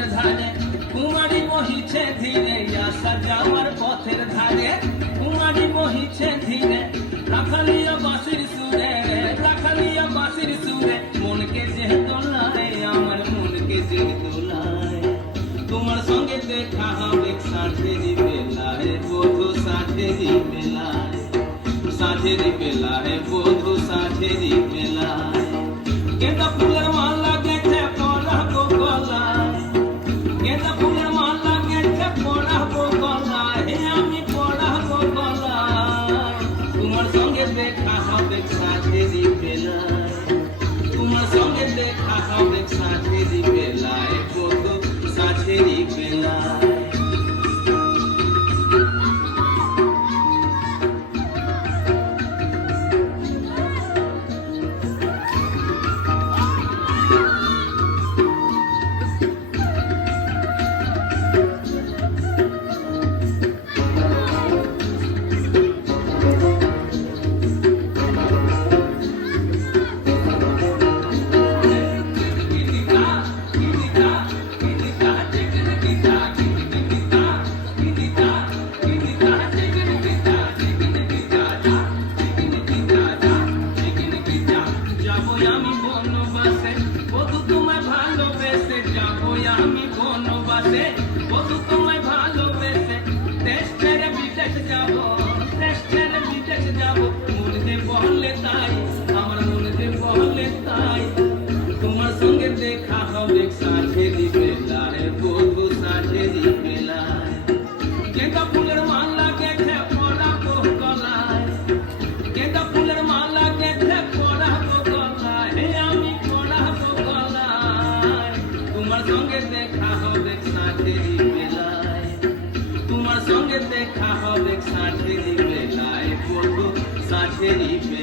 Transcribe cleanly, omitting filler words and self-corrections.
পথের ধারে কুমারী বহিছে ধীরে আসা যাওয়ার পথের ধারে কুমারী বহিছে ধীরে রাখালিয়া বাঁশির সুরে রাখালিয়া বাঁশির সুরে মনকে যে দোলায় আমার মনকে যে দোলায় তোমার সঙ্গে দেখা হবে সাথেরি বেলায় বধু সাথেরি বেলায় সাথেরি বেলায় বধু সাথেরি বেলায় গেঁদা ফুলের মালা গেছে পরাবো গলায় গেঁদা ফুলের মালা গেছে পরাবো গলায় হে আমি পরাবো গলায় তোমার সঙ্গে দেখা হবে সাথেরি বেলায় তোমার সঙ্গে দেখা হবে সাথেরি বেলায় বধু সাথেরি বেলায় আমি বনবাসে বধু তোমায় ভালোবেসে যাবো আমি বনবাসে বধু তোমায় ভালোবেসে দেশ ছেড়ে বিদেশ যাবো দেশ ছেড়ে বিদেশ যাবো মনে বলে তাই আমার মনে বলে তাই তোমার সঙ্গে দেখা হবে সাথেরি বেলায় বধু সাথেরি বেলায় গেঁদা ফুলের মালা গেছে পরাবো গলায় গেঁদা ফুলের মালা গেছে পরাবো তোমার সঙ্গে দেখা হবে সাথেরি বেলায় তোমার সঙ্গে দেখা হবে সাথেরি বেলায় বধু সাথেরি বেলায়